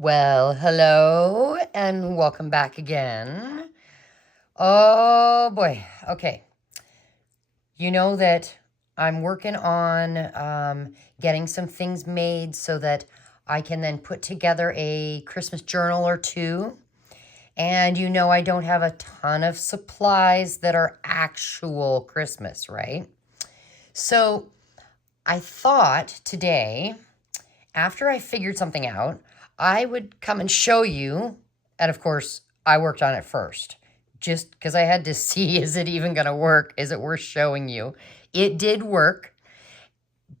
Well, hello and welcome back again. Oh boy. Okay. You know that I'm working on getting some things made so that I can then put together a Christmas journal or two. And you know I don't have a ton of supplies that are actual Christmas, right? So I thought today, after I figured something out, I would come and show you. And of course, I worked on it first, just because I had to see, is it even going to work? Is it worth showing you? It did work.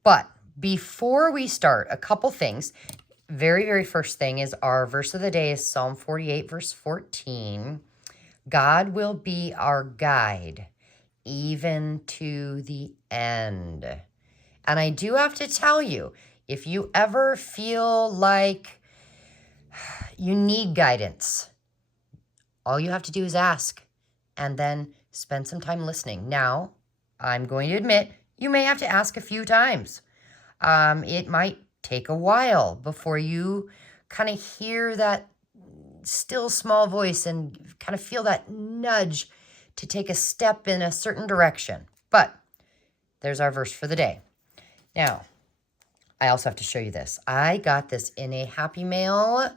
But before we start, a couple things. Very first thing is our verse of the day is Psalm 48, verse 14. God will be our guide, even to the end. And I do have to tell you, if you ever feel like you need guidance, all you have to do is ask and then spend some time listening. Now, I'm going to admit, you may have to ask a few times. It might take a while before you kind of hear that still small voice and kind of feel that nudge to take a step in a certain direction. But there's our verse for the day. Now, I also have to show you this. I got this in a Happy Mail.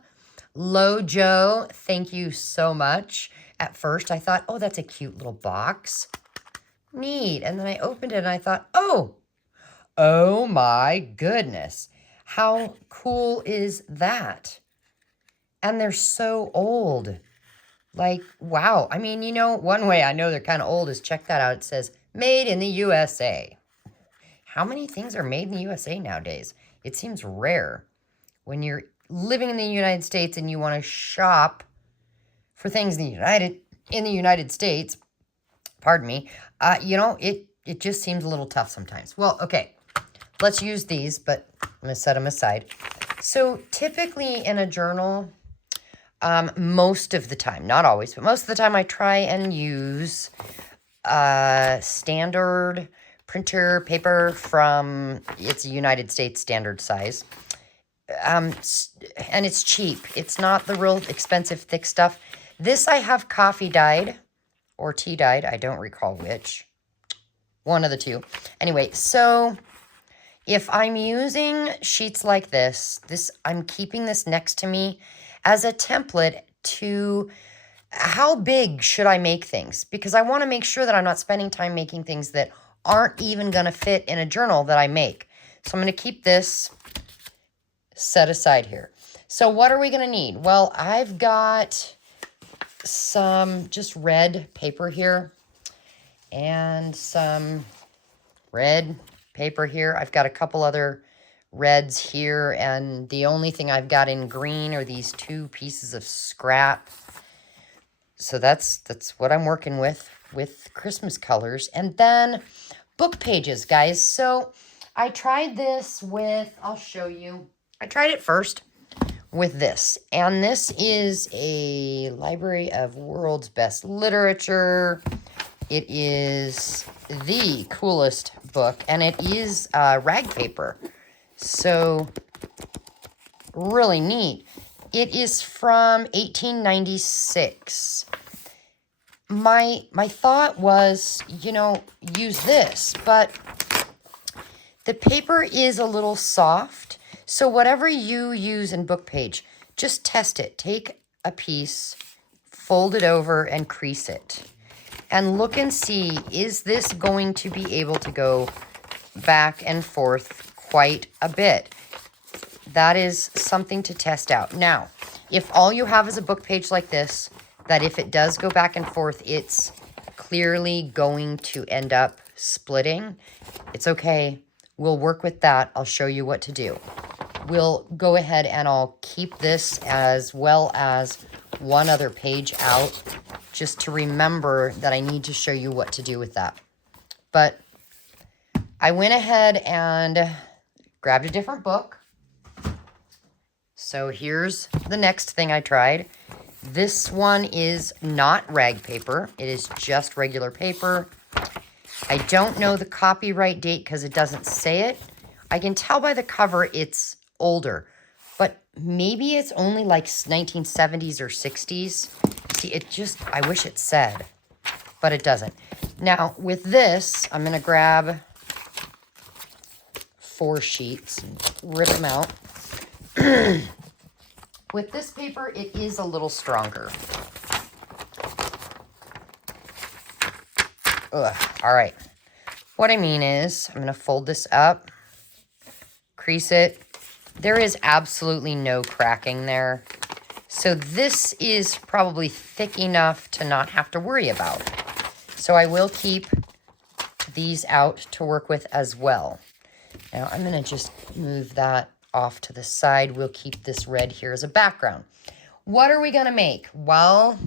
Joe, thank you so much. At first, I thought, oh, that's a cute little box. Neat. And then I opened it and I thought, oh my goodness. How cool is that? And they're so old. Like, wow. I mean, you know, one way I know they're kind of old is check that out. It says, made in the USA. How many things are made in the USA nowadays? It seems rare. When you're living in the United States and you want to shop for things in the United States, pardon me, you know, it just seems a little tough sometimes. Well, okay, let's use these, but I'm going to set them aside. So typically in a journal, most of the time, not always, but most of the time I try and use standard printer paper it's a United States standard size. And it's cheap. It's not the real expensive thick stuff. This I have coffee dyed or tea dyed. I don't recall which. One of the two. Anyway, so if I'm using sheets like this, I'm keeping this next to me as a template to how big should I make things? Because I want to make sure that I'm not spending time making things that aren't even going to fit in a journal that I make. So I'm going to keep this set aside here. So what are we going to need? Well, I've got some just red paper here and some red paper here. I've got a couple other reds here, and the only thing I've got in green are these two pieces of scrap. So that's what I'm working with Christmas colors. And then book pages, guys. So I tried this with, I'll show you. I tried it first with this, and this is a Library of World's Best Literature. It is the coolest book, and it is rag paper, so really neat. It is from 1896. My thought was, you know, use this, but the paper is a little soft. So whatever you use in Bookpage, just test it. Take a piece, fold it over, and crease it. And look and see, is this going to be able to go back and forth quite a bit? That is something to test out. Now, if all you have is a book page like this, that if it does go back and forth, it's clearly going to end up splitting, it's okay. We'll work with that. I'll show you what to do. We'll go ahead and I'll keep this as well as one other page out just to remember that I need to show you what to do with that. But I went ahead and grabbed a different book. So here's the next thing I tried. This one is not rag paper. It is just regular paper. I don't know the copyright date because it doesn't say it. I can tell by the cover it's older, but maybe it's only like 1970s or 60s. See, I wish it said, but it doesn't. Now, with this, I'm going to grab 4 sheets and rip them out. With this paper, it is a little stronger. Ugh, all right. What I mean is, I'm going to fold this up, crease it. There is absolutely no cracking there. So this is probably thick enough to not have to worry about. So I will keep these out to work with as well. Now I'm going to just move that off to the side. We'll keep this red here as a background. What are we going to make? Well,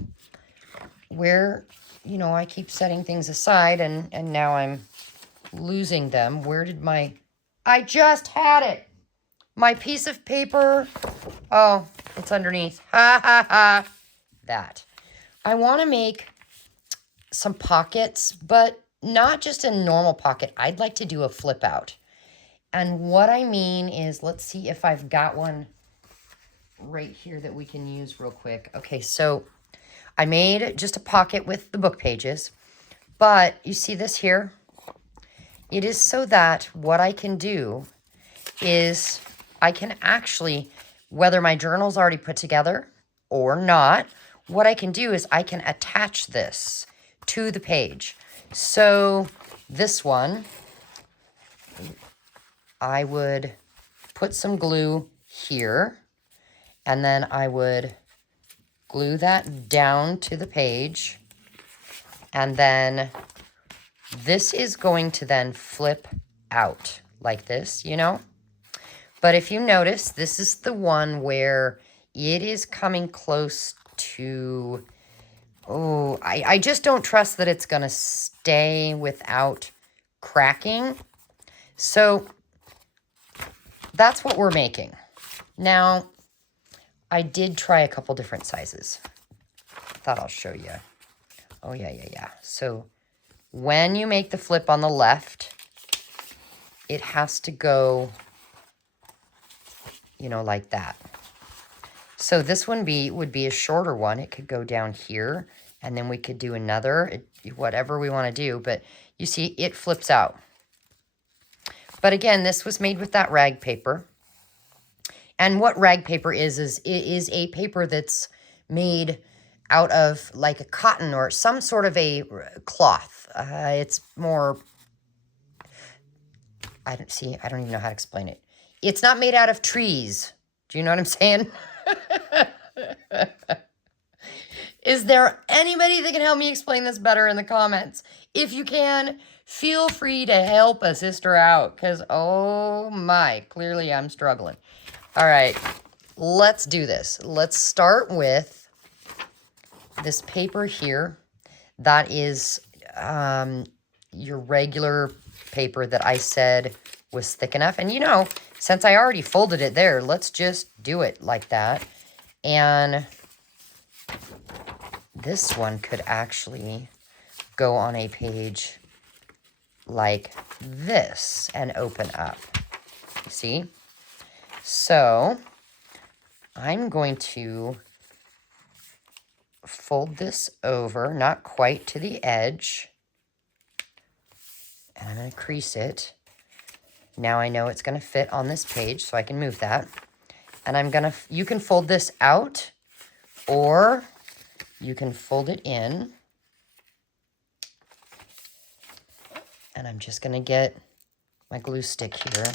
I keep setting things aside and now I'm losing them. Where did I just had it. My piece of paper. Oh, it's underneath. Ha, ha, ha. That. I want to make some pockets, but not just a normal pocket. I'd like to do a flip out. And what I mean is, let's see if I've got one right here that we can use real quick. Okay, so I made just a pocket with the book pages, but you see this here? It is so that what I can do is I can actually, whether my journal's already put together or not, what I can do is I can attach this to the page. So this one, I would put some glue here, and then I would glue that down to the page, and then this is going to then flip out like this, But if you notice, this is the one where it is coming close to, I just don't trust that it's going to stay without cracking. So that's what we're making. Now, I did try a couple different sizes. Thought I'll show you. Oh, yeah. So when you make the flip on the left, it has to go, like that. So this one would be a shorter one. It could go down here, and then we could do another, whatever we want to do. But you see, it flips out. But again, this was made with that rag paper. And what rag paper is it is a paper that's made out of like a cotton or some sort of a cloth. It's more, I don't even know how to explain it. It's not made out of trees. Do you know what I'm saying? Is there anybody that can help me explain this better in the comments? If you can, feel free to help a sister out, because, oh my, clearly I'm struggling. All right, let's do this. Let's start with this paper here. That is your regular paper that I said was thick enough. And since I already folded it there, let's just do it like that. And this one could actually go on a page like this and open up. See? So I'm going to fold this over, not quite to the edge. And I'm going to crease it. Now I know it's going to fit on this page, so I can move that. And you can fold this out, or you can fold it in. And I'm just going to get my glue stick here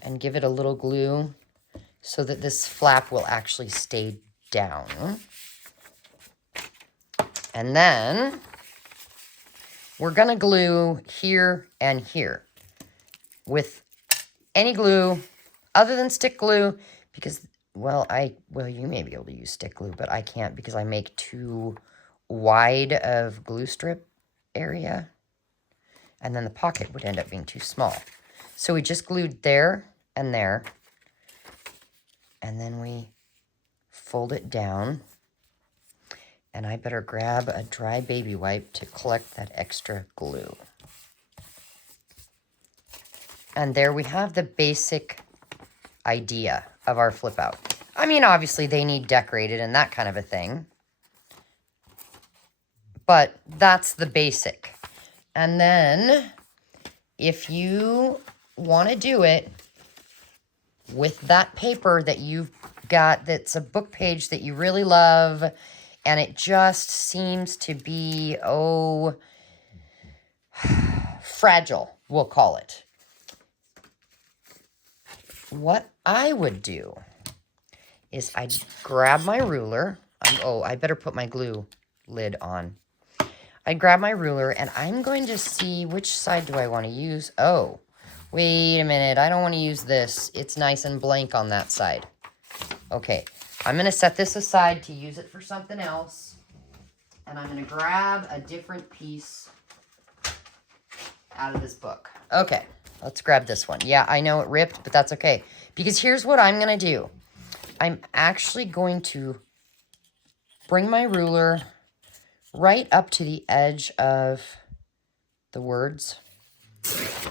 and give it a little glue so that this flap will actually stay down. And then we're going to glue here and here with any glue other than stick glue, because, you may be able to use stick glue, but I can't because I make too wide of glue strip area, and then the pocket would end up being too small. So we just glued there and there, and then we fold it down, and I better grab a dry baby wipe to collect that extra glue. And there we have the basic idea of our flip out. I mean, obviously they need decorated and that kind of a thing. But that's the basic. And then if you want to do it with that paper that you've got, that's a book page that you really love, and it just seems to be, oh, fragile, we'll call it. What I would do is I'd grab my ruler. Oh, I better put my glue lid on. I'd grab my ruler, and I'm going to see which side do I want to use. Oh, wait a minute. I don't want to use this. It's nice and blank on that side. Okay, I'm going to set this aside to use it for something else. And I'm going to grab a different piece out of this book. Okay, let's grab this one. Yeah, I know it ripped, but that's okay. Because here's what I'm going to do. I'm actually going to bring my ruler right up to the edge of the words.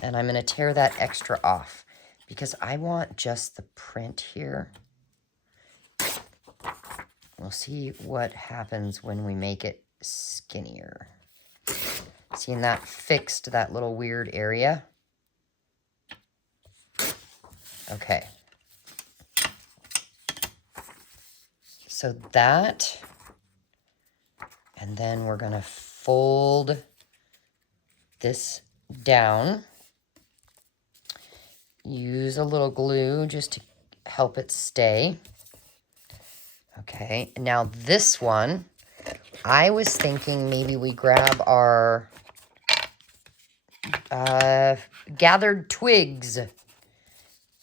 And I'm going to tear that extra off because I want just the print here. We'll see what happens when we make it skinnier. Seeing that fixed that little weird area? Okay. So that, and then we're going to fold this down. Use a little glue just to help it stay. Okay, now this one, I was thinking maybe we grab our gathered twigs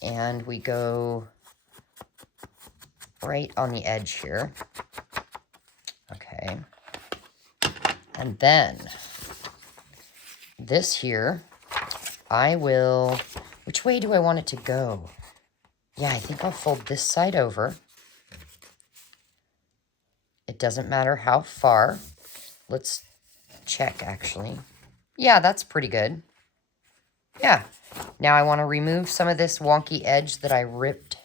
and we go right on the edge here. Okay. And then this here, I will, which way do I want it to go? Yeah, I think I'll fold this side over. It doesn't matter how far. Let's check, actually. Yeah, that's pretty good. Yeah. Now I want to remove some of this wonky edge that I ripped,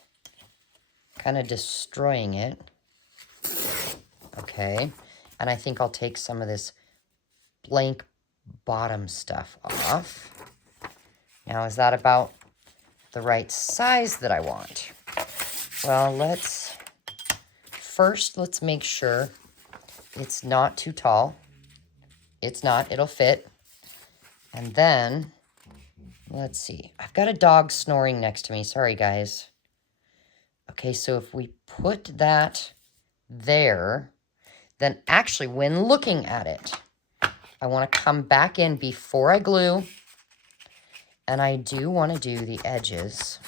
kind of destroying it. Okay. And I think I'll take some of this blank bottom stuff off. Now, is that about the right size that I want? Well, let's make sure it's not too tall. It's not, it'll fit. And then, let's see. I've got a dog snoring next to me. Sorry, guys. Okay, so if we put that there, then actually when looking at it, I want to come back in before I glue. And I do want to do the edges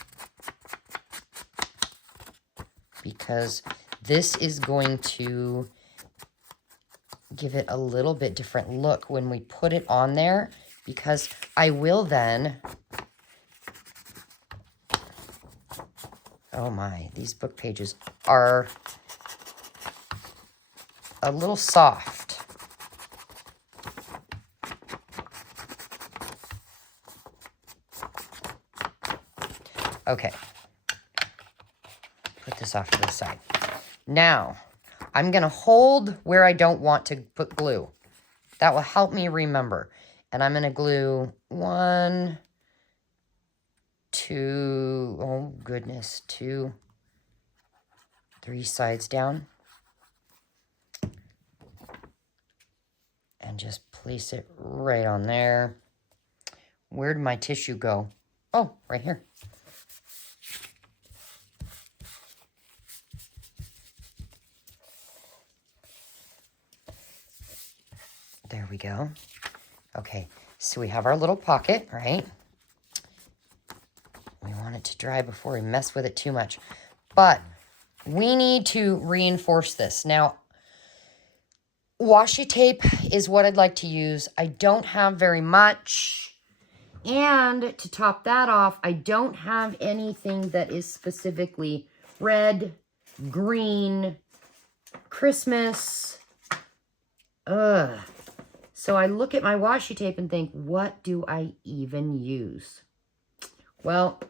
because this is going to give it a little bit different look when we put it on there, because I will then, oh my, these book pages are a little soft. Okay. Put this off to the side. Now, I'm going to hold where I don't want to put glue. That will help me remember. And I'm going to glue 1, 2, oh goodness, 2, 3 sides down. And just place it right on there. Where'd my tissue go? Oh, right here. There we go. Okay, so we have our little pocket, right? We want it to dry before we mess with it too much. But we need to reinforce this. Now, washi tape is what I'd like to use. I don't have very much. And to top that off, I don't have anything that is specifically red, green, Christmas. Ugh. So I look at my washi tape and think, what do I even use? Well,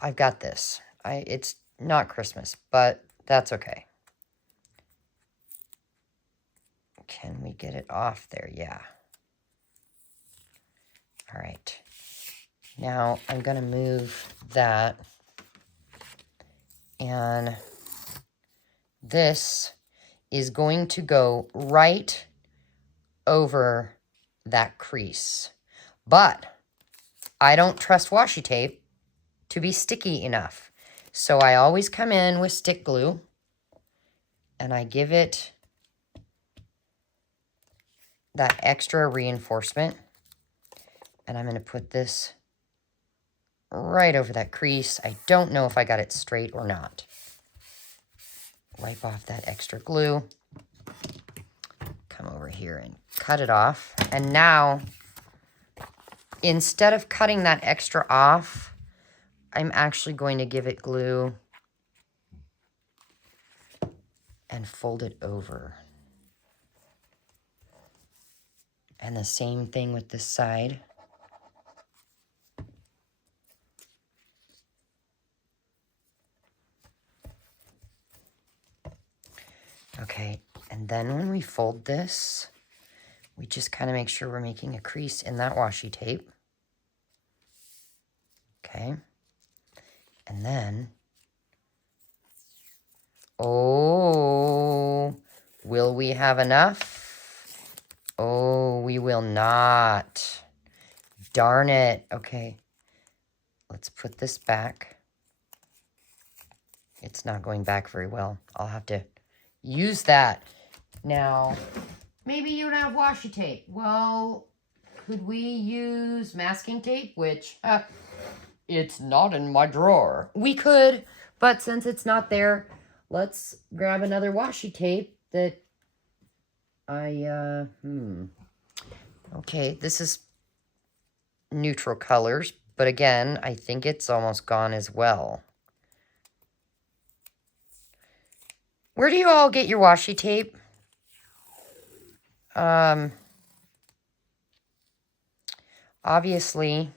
I've got this. It's not Christmas, but that's okay. Can we get it off there? Yeah. All right. Now I'm going to move that. And this is going to go right over that crease. But I don't trust washi tape to be sticky enough. So I always come in with stick glue and I give it that extra reinforcement. And I'm going to put this right over that crease. I don't know if I got it straight or not. Wipe off that extra glue. Come over here and cut it off. And now, instead of cutting that extra off, I'm actually going to give it glue and fold it over. And the same thing with this side. Okay, and then when we fold this, we just kind of make sure we're making a crease in that washi tape. Okay, and then, oh, will we have enough? Oh, we will not. Darn it. Okay, let's put this back. It's not going back very well. I'll have to use that. Now, maybe you don't have washi tape. Well, could we use masking tape? Which, it's not in my drawer. We could, but since it's not there, let's grab another washi tape that Okay, this is neutral colors, but again, I think it's almost gone as well. Where do you all get your washi tape? Obviously,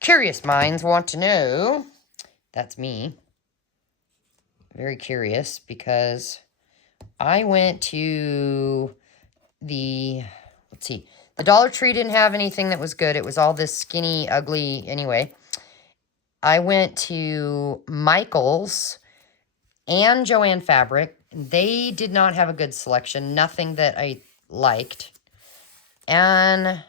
curious minds want to know. That's me. Very curious because I went to the, let's see, the Dollar Tree didn't have anything that was good. It was all this skinny, ugly, anyway. I went to Michael's and Joann Fabric. They did not have a good selection. Nothing that I liked. And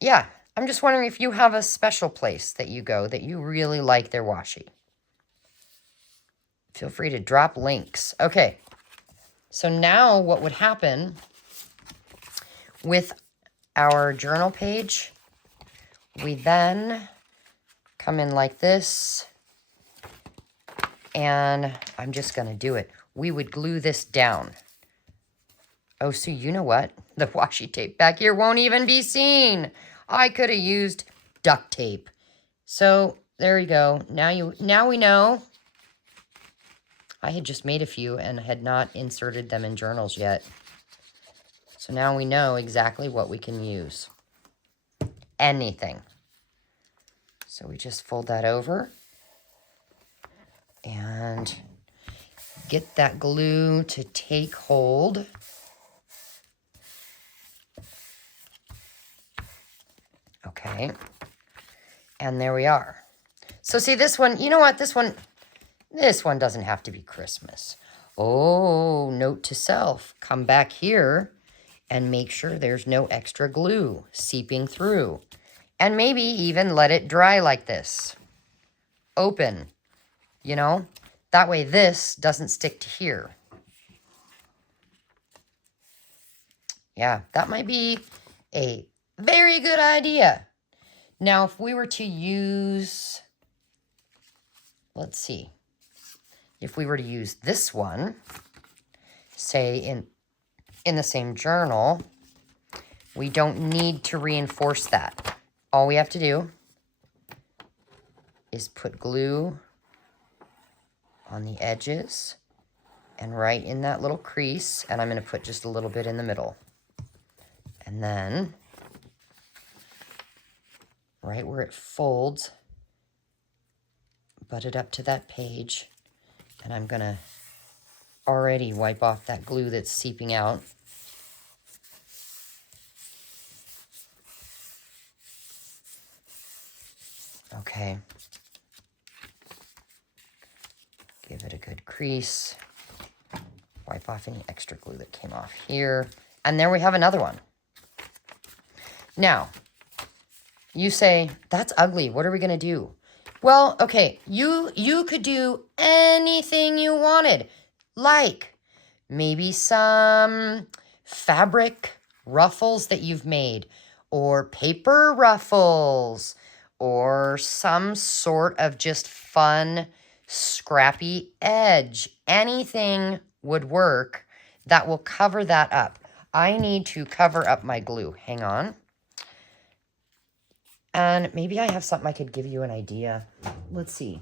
yeah, I'm just wondering if you have a special place that you go that you really like their washi. Feel free to drop links. Okay, so now what would happen with our journal page, we then come in like this, and I'm just going to do it. We would glue this down. Oh, so you know what? The washi tape back here won't even be seen. I could have used duct tape. So there you go. Now we know. I had just made a few and had not inserted them in journals yet. So now we know exactly what we can use. Anything. So we just fold that over and get that glue to take hold. Okay. And there we are. So see this one, you know what? This one doesn't have to be Christmas. Oh, note to self. Come back here and make sure there's no extra glue seeping through. And maybe even let it dry like this. Open, you know? That way this doesn't stick to here. Yeah, that might be a very good idea. Now, if we were to use, let's see. If we were to use this one, say in the same journal, we don't need to reinforce that. All we have to do is put glue on the edges and right in that little crease, and I'm going to put just a little bit in the middle. And then right where it folds, butt it up to that page, and I'm going to already wipe off that glue that's seeping out. Okay. Give it a good crease. Wipe off any extra glue that came off here. And there we have another one. Now, you say, that's ugly. What are we going to do? Well, okay, you could do anything you wanted. Like maybe some fabric ruffles that you've made, or paper ruffles, or some sort of just fun, scrappy edge. Anything would work that will cover that up. I need to cover up my glue. Hang on. And maybe I have something I could give you an idea. Let's see.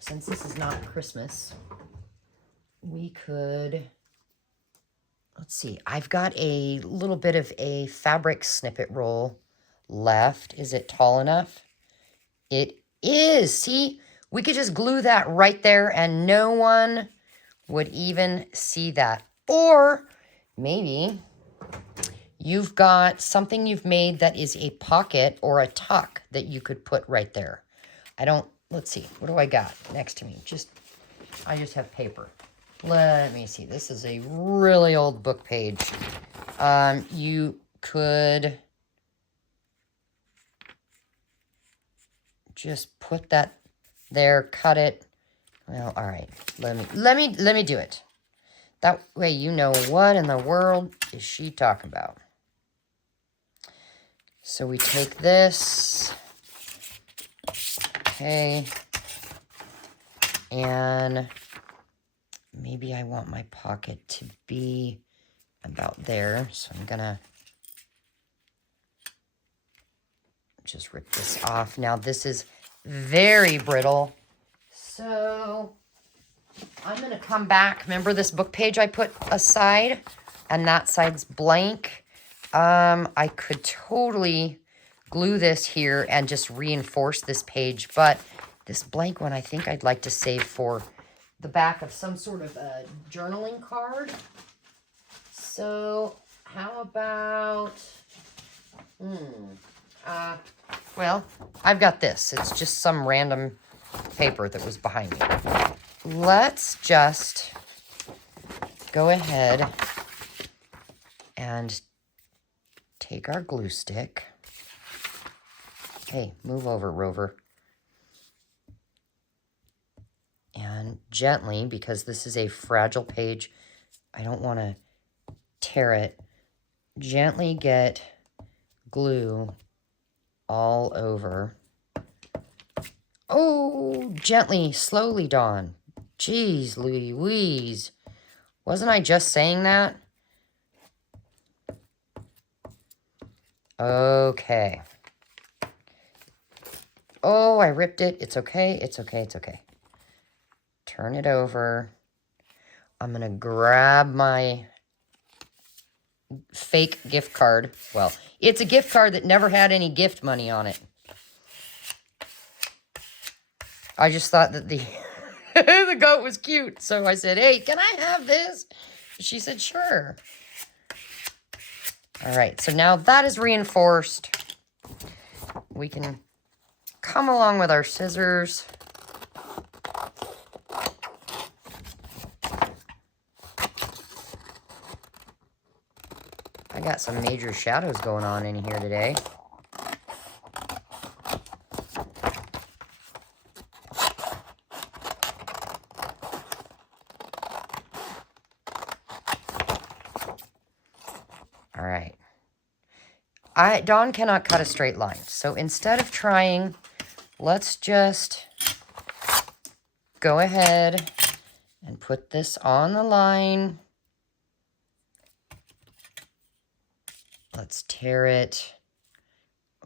Since this is not Christmas, we could, let's see. I've got a little bit of a fabric snippet roll left. Is it tall enough? It is. See, we could just glue that right there and no one would even see that. Or maybe you've got something you've made that is a pocket or a tuck that you could put right there. Let's see, what do I got next to me? I just have paper. Let me see, this is a really old book page. You could just put that there, cut it. Well, all right, let me do it. That way you know what in the world is she talking about. So we take this, okay, and maybe I want my pocket to be about there, so I'm gonna just rip this off. Now this is very brittle, so I'm gonna come back. Remember this book page I put aside, and that side's blank? I could totally glue this here and just reinforce this page, but this blank one I think I'd like to save for the back of some sort of a journaling card. So how about, well, I've got this. It's just some random paper that was behind me. Let's just go ahead and take our glue stick. Hey, move over, Rover. And gently, because this is a fragile page, I don't want to tear it. Gently get glue all over. Oh, gently, slowly, Dawn. Jeez Louise. Wasn't I just saying that? Okay. Oh, I ripped it. It's okay. It's okay. It's okay. Turn it over. I'm going to grab my fake gift card. Well, it's a gift card that never had any gift money on it. I just thought that the the goat was cute. So I said, hey, can I have this? She said, sure. All right, so now that is reinforced. We can come along with our scissors. I got some major shadows going on in here today. All right. Dawn cannot cut a straight line. So instead of trying, let's just go ahead and put this on the line. Let's tear it.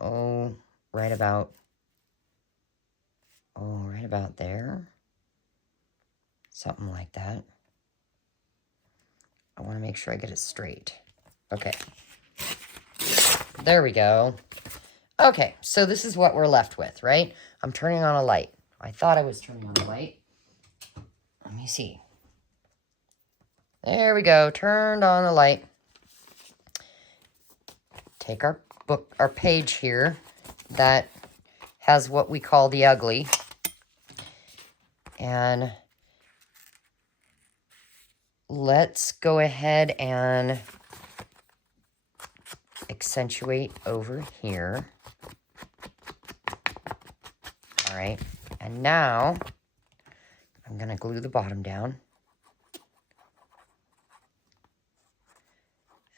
Oh, right about there. Something like that. I want to make sure I get it straight. Okay. There we go. Okay, so this is what we're left with, right? I'm turning on a light. I thought I was turning on a light. Let me see. There we go. Turned on the light. Take our book, our page here that has what we call the ugly. And let's go ahead and accentuate over here. All right. And now I'm going to glue the bottom down.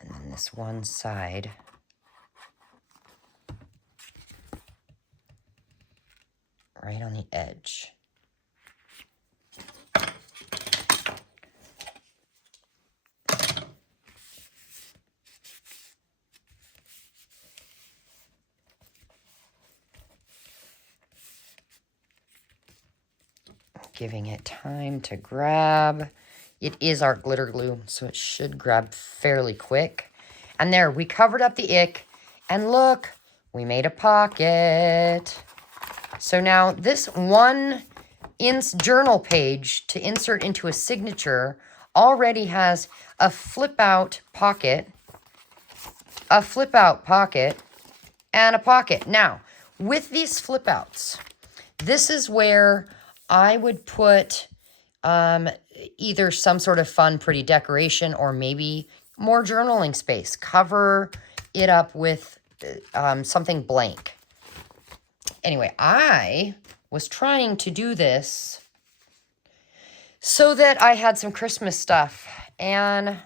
And then this one side. Right on the edge. Giving it time to grab. It is art glitter glue, so it should grab fairly quick. And there, we covered up the ick. And look, we made a pocket. So now this one journal page to insert into a signature already has a flip out pocket, and a pocket. Now, with these flip outs, this is where I would put either some sort of fun, pretty decoration or maybe more journaling space. Cover it up with something blank. Anyway, I was trying to do this so that I had some Christmas stuff. And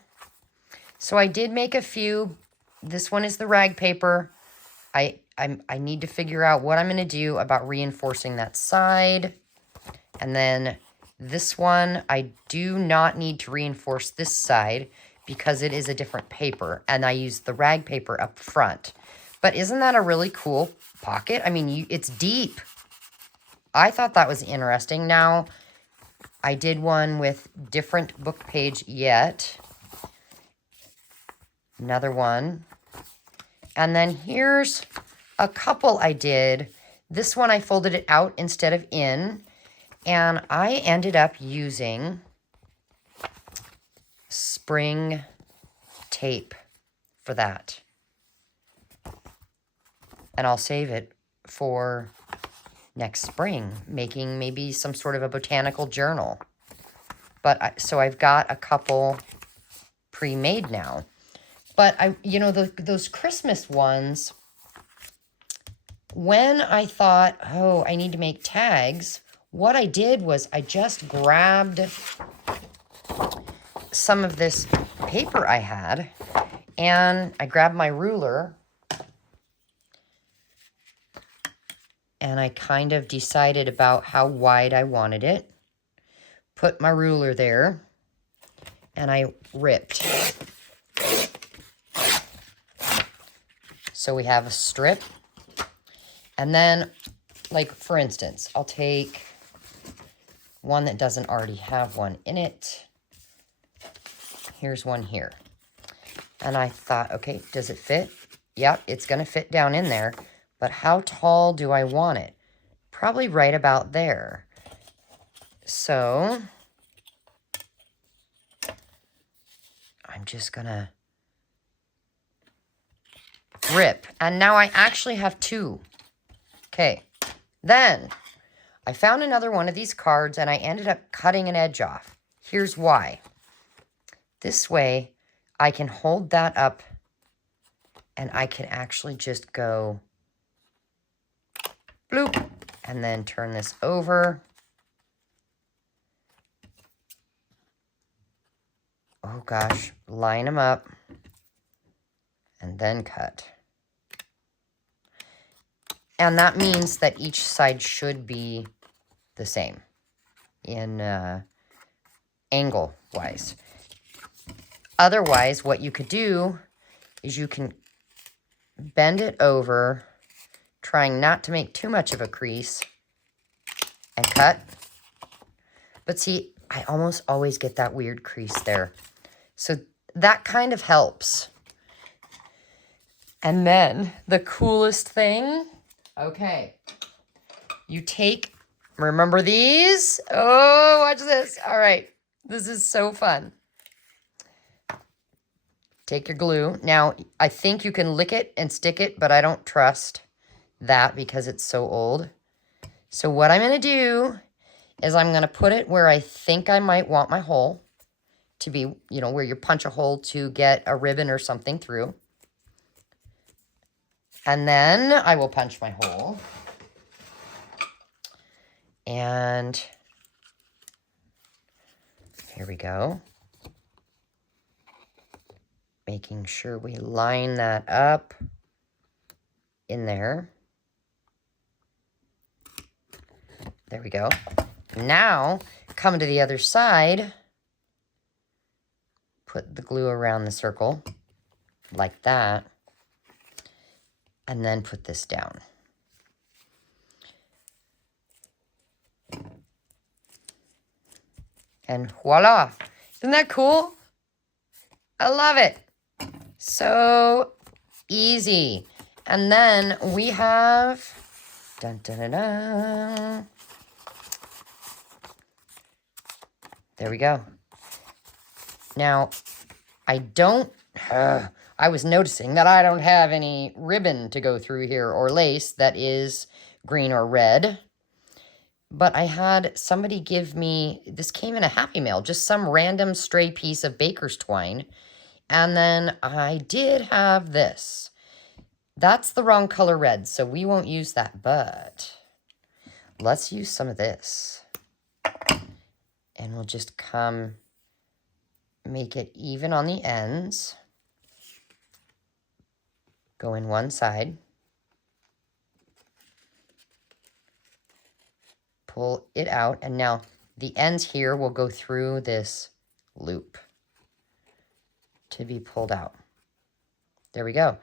so I did make a few. This one is the rag paper. I need to figure out what I'm going to do about reinforcing that side. And then this one, I do not need to reinforce this side because it is a different paper. And I used the rag paper up front. But isn't that a really cool pocket? I mean, it's deep. I thought that was interesting. Now, I did one with different book page yet. Another one. And then here's a couple I did. This one, I folded it out instead of in. And I ended up using spring tape for that. And I'll save it for next spring, making maybe some sort of a botanical journal. But so I've got a couple pre-made now. But those Christmas ones, when I thought, oh, I need to make tags, what I did was I just grabbed some of this paper I had, and I grabbed my ruler, and I kind of decided about how wide I wanted it, put my ruler there, and I ripped. So we have a strip, and then, like, for instance, I'll take one that doesn't already have one in it. Here's one here. And I thought, okay, does it fit? Yep, it's going to fit down in there. But how tall do I want it? Probably right about there. So I'm just going to rip. And now I actually have two. Okay. Then I found another one of these cards and I ended up cutting an edge off. Here's why. This way I can hold that up and I can actually just go bloop and then turn this over. Oh gosh, line them up and then cut. And that means that each side should be the same in angle-wise. Otherwise, what you could do is you can bend it over, trying not to make too much of a crease, and cut. But see, I almost always get that weird crease there. So that kind of helps. And then the coolest thing, okay, you take, remember these? Oh, watch this. All right, this is so fun. Take your glue. Now, I think you can lick it and stick it, but I don't trust that because it's so old. So what I'm going to do is I'm going to put it where I think I might want my hole to be, you know, where you punch a hole to get a ribbon or something through. And then I will punch my hole. And here we go. Making sure we line that up in there. There we go. Now, come to the other side. Put the glue around the circle like that. And then put this down. And voila. Isn't that cool? I love it. So easy. And then we have, dun, dun, dun, dun. There we go. Now, I was noticing that I don't have any ribbon to go through here or lace that is green or red. But I had somebody give me, this came in a Happy Mail, just some random stray piece of baker's twine. And then I did have this. That's the wrong color red, so we won't use that, but let's use some of this. And we'll just make it even on the ends. Go in one side. Pull it out, and now the ends here will go through this loop to be pulled out. There we go.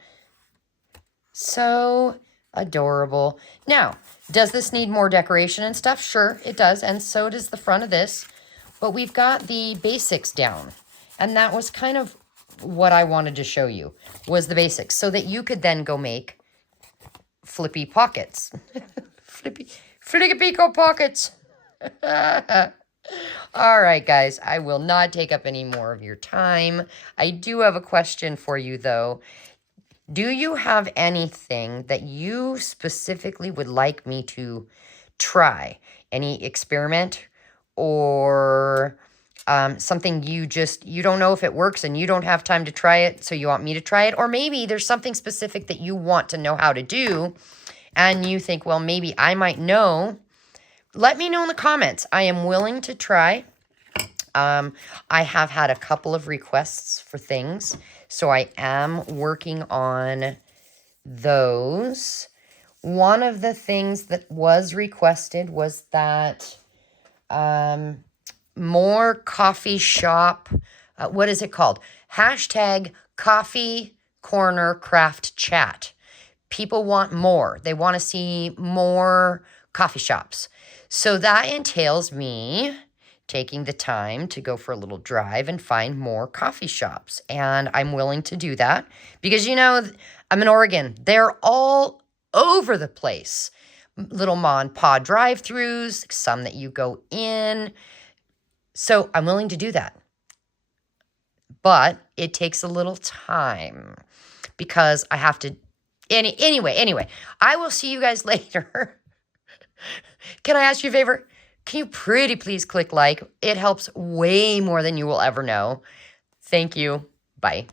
So adorable. Now, does this need more decoration and stuff? Sure, it does, and so does the front of this. But we've got the basics down, and that was kind of what I wanted to show you, was the basics, so that you could then go make flippy pockets. Flippy pockets. All right, guys, I will not take up any more of your time. I do have a question for you, though. Do you have anything that you specifically would like me to try? Any experiment or something you don't know if it works and you don't have time to try it, so you want me to try it? Or maybe there's something specific that you want to know how to do and you think, well, maybe I might know. Let me know in the comments. I am willing to try. I have had a couple of requests for things, so I am working on those. One of the things that was requested was that more coffee shop, what is it called? Hashtag coffee corner craft chat. People want more. They want to see more coffee shops. So that entails me taking the time to go for a little drive and find more coffee shops. And I'm willing to do that because, you know, I'm in Oregon. They're all over the place. Little ma and pa drive-thrus, some that you go in. So I'm willing to do that. But it takes a little time because I have to. Anyway, I will see you guys later. Can I ask you a favor? Can you pretty please click like? It helps way more than you will ever know. Thank you. Bye.